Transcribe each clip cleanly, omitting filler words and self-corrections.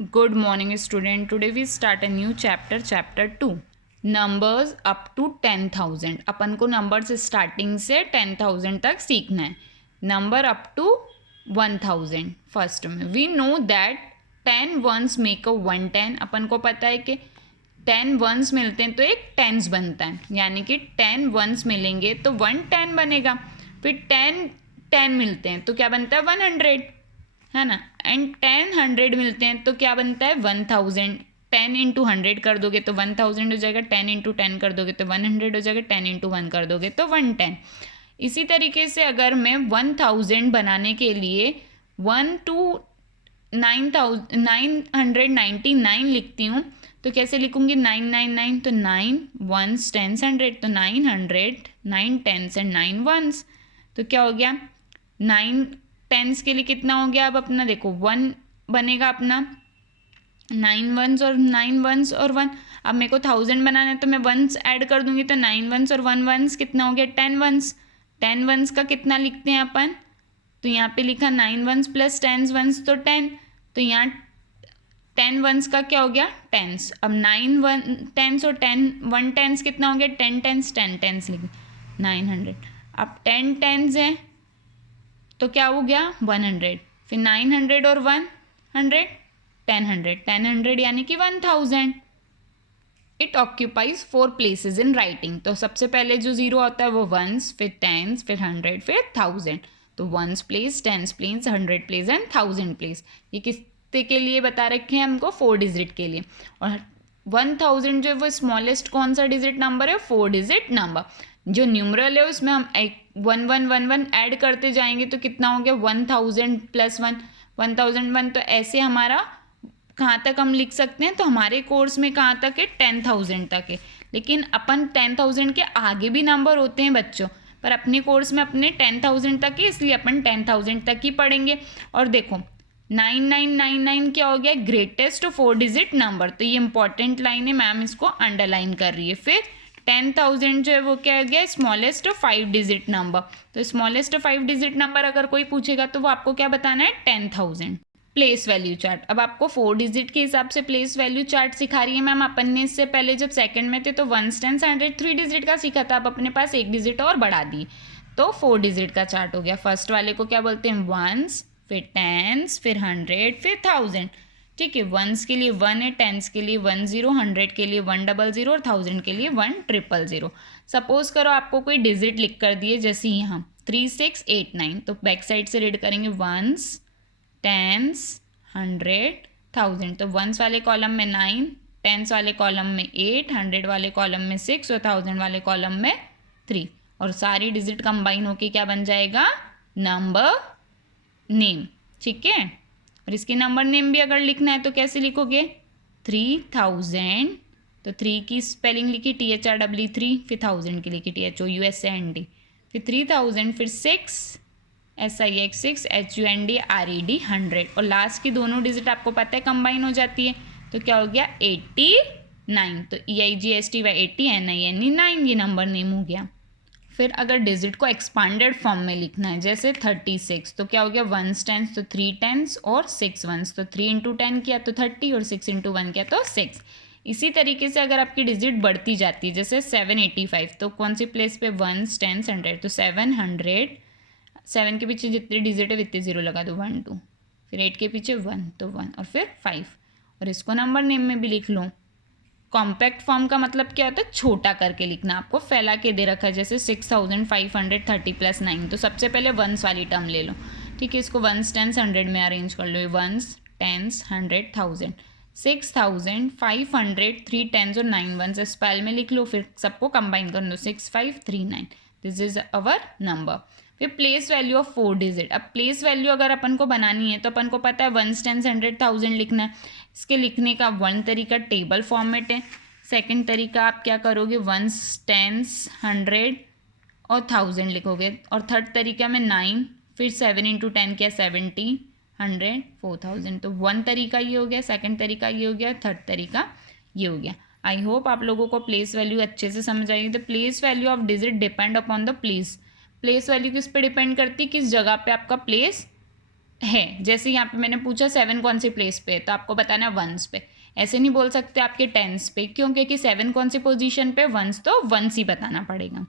Good morning, student. Today we start a new chapter, chapter 2. Numbers up to 10,000. अपन को numbers starting से 10,000 तक सीखना है. Number up to 1,000. First में we know that 10 ones make a 110. अपन को पता है कि 10 ones मिलते हैं तो एक tens बनता है, यानी कि 10 ones मिलेंगे तो 110 बनेगा. फिर 10 मिलते हैं तो क्या बनता है 100, है ना. एंड 10 मिलते हैं तो क्या बनता है 1000. 10 इंटू 100 कर दोगे तो 1000 हो जाएगा. 10 इंटू 10 कर दोगे तो 100 हो जाएगा. 10 इंटू 1 कर दोगे तो 110. इसी तरीके से अगर मैं 1000 बनाने के लिए 1 to 999 लिखती हूँ तो कैसे लिखूँगी 999. तो 9 ones 10s 100, तो 900 9 10s एंड 9 ones. तो क्या हो गया 9 10s के लिए कितना हो गया. अब अपना देखो 1 बनेगा अपना 9 ones और 9 ones और 1. अब मेरे को 1000 बनाना है तो मैं ones ऐड कर दूंगी तो 9 ones और 1 ones कितना हो गया 10 ones. 10 ones का कितना लिखते हैं अपन, तो यहाँ पे लिखा 9 ones प्लस 10 ones तो 10. तो यहाँ 10 ones का क्या हो गया 10s. अब 9 1 10s और 10 1 10s कितना हो गया 10 10s 10 10s लिखे 900. अब 10 10s है तो क्या हो गया 100. फिर 900 और 100 1000 यानी कि 1000. It occupies 4 places in writing. तो सबसे पहले जो जीरो होता है वो वंस, फिर टेंस, फिर 100, फिर 1000. तो ones place, tens place, 100 place and 1000 place. ये किसके के लिए बता रखे हैं हमको 4 डिजिट के लिए. और 1000 जो है वो स्मॉलेस्ट कौन सा डिजिट नंबर है 4 डिजिट नंबर. जो न्यूमरल है उसमें हम 1111 ऐड करते जाएंगे तो कितना हो गया 1000 प्लस 1 1001. तो ऐसे हमारा कहाँ तक हम लिख सकते हैं. तो हमारे कोर्स में कहाँ तक है 10,000 तक है. लेकिन अपन 10,000 के आगे भी नंबर होते हैं बच्चों, पर अपने कोर्स में अपने 10,000 तक है, इसलिए अपन 10,000 तक ही पढ़ेंगे. और देखो 9999 क्या हो गया ग्रेटेस्ट 4 डिजिट नंबर. तो ये इंपॉर्टेंट लाइन है, मैम इसको अंडरलाइन कर रही है. फिर 10,000 जो है वो क्या हो गया स्मॉलेस्ट 5 डिजिट नंबर. तो स्मॉलेस्ट 5 डिजिट नंबर अगर कोई पूछेगा तो वो आपको क्या बताना है 10,000. Place value chart. अब आपको 4 डिजिट के हिसाब से प्लेस वैल्यू चार्ट सिखा रही है मैम. अपन ने इससे पहले जब सेकंड में थे तो 1 10 100 3 डिजिट का सीखा था. अब अपने पास एक डिजिट और बढ़ा दी तो 4 डिजिट का चार्ट हो गया. फर्स्ट वाले को क्या बोलते हैं वंस, फिर टेंस, फिर 100, फिर 1000. ठीक है. वंस के लिए 1 है, टेंस के लिए 10, 100 के लिए 100 और 1000 के लिए 100. सपोज करो आपको कोई डिजिट लिख कर दिए जैसे यहाँ 3689. तो बैक साइड से रीड करेंगे वंस, टेंस, 100, 1000. तो वंस वाले कॉलम में 9, टेंस वाले कॉलम में 8, 100 वाले कॉलम में 6 और 1000 वाले कॉलम में 3. और सारी डिजिट कंबाइन होके क्या बन जाएगा नंबर नेम. ठीक है. और इसके नंबर नेम भी अगर लिखना है तो कैसे लिखोगे 3000. तो 3 की स्पेलिंग लिखी THREE, फिर 1000 की लिखी THOUSAND, फिर 3000, फिर 6 SIX 6 HUNDRED 100. और लास्ट की दोनों डिजिट आपको पता है कंबाइन हो जाती है तो क्या हो गया 89. तो EIGSTY 80 NINE 9 ये नंबर नेम हो गया. फिर अगर डिजिट को एक्सपांडेड फॉर्म में लिखना है जैसे 36 तो क्या हो गया 1 टेंस तो 3 टेंस और 6 वंस. तो 3 इंटू 10 किया तो 30 और 6 इंटू 1 किया तो 6. इसी तरीके से अगर आपकी डिजिट बढ़ती जाती है जैसे 785 तो कौन सी प्लेस पे 1 टेंस 100. तो 700, 7 के पीछे जितने डिजिट है उतने 0 लगा दो 1 2. फिर 8 के पीछे 1 तो 1 और फिर 5. और इसको नंबर नेम में भी लिख लो. कॉम्पैक्ट फॉर्म का मतलब क्या होता है छोटा करके लिखना. आपको फैला के दे रखा है जैसे 6530 प्लस 9. तो सबसे पहले वंस वाली टर्म ले लो. ठीक है. इसको वंस टेंस 100 में अरेंज कर लो. वंस टेंस 100 1000 6500 3 टेंस और 9 वंस स्पेल में लिख लो. फिर सबको कंबाइन कर लो 6539. This is our number. फिर प्लेस वैल्यू ऑफ 4 डिजिट. अब प्लेस वैल्यू अगर अपन को बनानी है तो अपन को पता है 1 टेंस 100 1000 लिखना है. इसके लिखने का वन तरीका टेबल फॉर्मेट है. सेकंड तरीका आप क्या करोगे 1 टेंस 100 और 1000 लिखोगे. और थर्ड तरीका में 9 फिर 7 इंटू 10 किया 70 100 4000. तो वन तरीका ये हो गया, सेकंड तरीका ये हो गया, थर्ड तरीका ये हो गया. आई होप आप लोगों को प्लेस वैल्यू अच्छे से समझ आएगी. The place value of digit depend upon the place. Place value किस पे डिपेंड करती है किस जगह पे आपका प्लेस है, जैसे यहाँ पे मैंने पूछा 7 कौन सी प्लेस पे, तो आपको बताना है वंस पे। ऐसे नहीं बोल सकते आपके टेंस पे, क्यों? क्योंकि 7 कौन सी पोजीशन पे, वंस, तो वंस ही बताना पड़ेगा।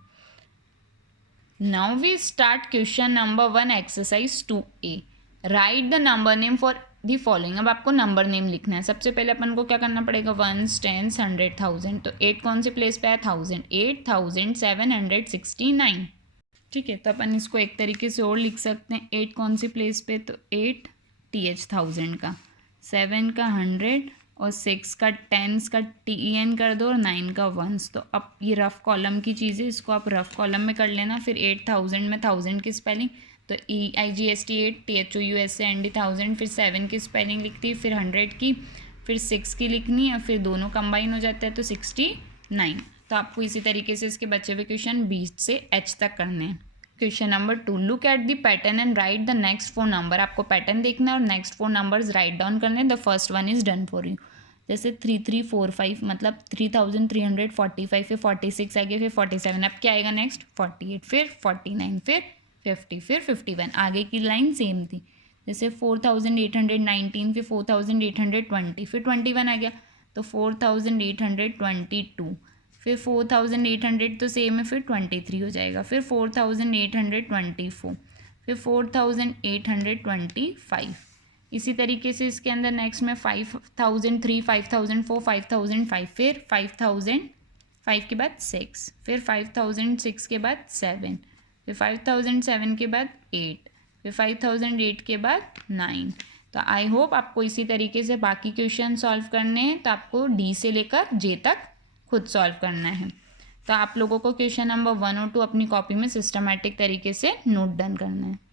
Now we start question number 1 exercise 2A। Write the number name for the following. अब आपको नंबर नेम लिखना है। सबसे पहले अपन को क्या करना पड़ेगा, 1s 10s 100 1000। तो 8 कौन सी प्लेस पे है, 1000, 8769। ठीक है, तो अपन इसको एक तरीके से और लिख सकते हैं। 8 कौन सी प्लेस पे, तो 8 TH 1000 का, 7 का 100 और 6 का 10s का TEN कर दो और 9 का 1s। तो अब ये रफ कॉलम की चीज़ें, इसको आप रफ कॉलम में कर लेना। फिर 8000 में 1000 की स्पेलिंग, तो EIGST 8, THOUSAND 1000। फिर 7 की स्पेलिंग लिखती है, फिर 100 की, फिर 6 की लिखनी है, फिर दोनों कंबाइन हो जाता है तो 69। तो आपको इसी तरीके से इसके बचे हुए क्वेश्चन B से H तक करने हैं। Question number 2, look at the pattern and right the next 4 number. आपको पैटर्न देखना है और नेक्स्ट 4 नंबर्स राइट डाउन करने हैं। The first one is done for you. जैसे 3345 मतलब 3345, फिर 46 आ गया, फिर 47, अब क्या आएगा नेक्स्ट 48, फिर 49, फिर 50, फिर 51। आगे की लाइन सेम थी। जैसे 4819, फिर 4820, फिर 21 आ गया, तो 4822, फिर 4800 तो सेम है, फिर 23 हो जाएगा, फिर 4824, फिर 4825। इसी तरीके से इसके अंदर नेक्स्ट में 5003, 5004, 5005, फिर 5005 के बाद 6, फिर 5006 के बाद 7, फिर 5007 के बाद 8, फिर 5008 के बाद 9। तो आई होप आपको इसी तरीके से बाकी क्वेश्चन सॉल्व करने हैं। तो आपको D से लेकर J तक खुद सॉल्व करना है। तो आप लोगों को क्वेश्चन नंबर 1 और 2 अपनी कॉपी में सिस्टमेटिक तरीके से नोट डन करना है।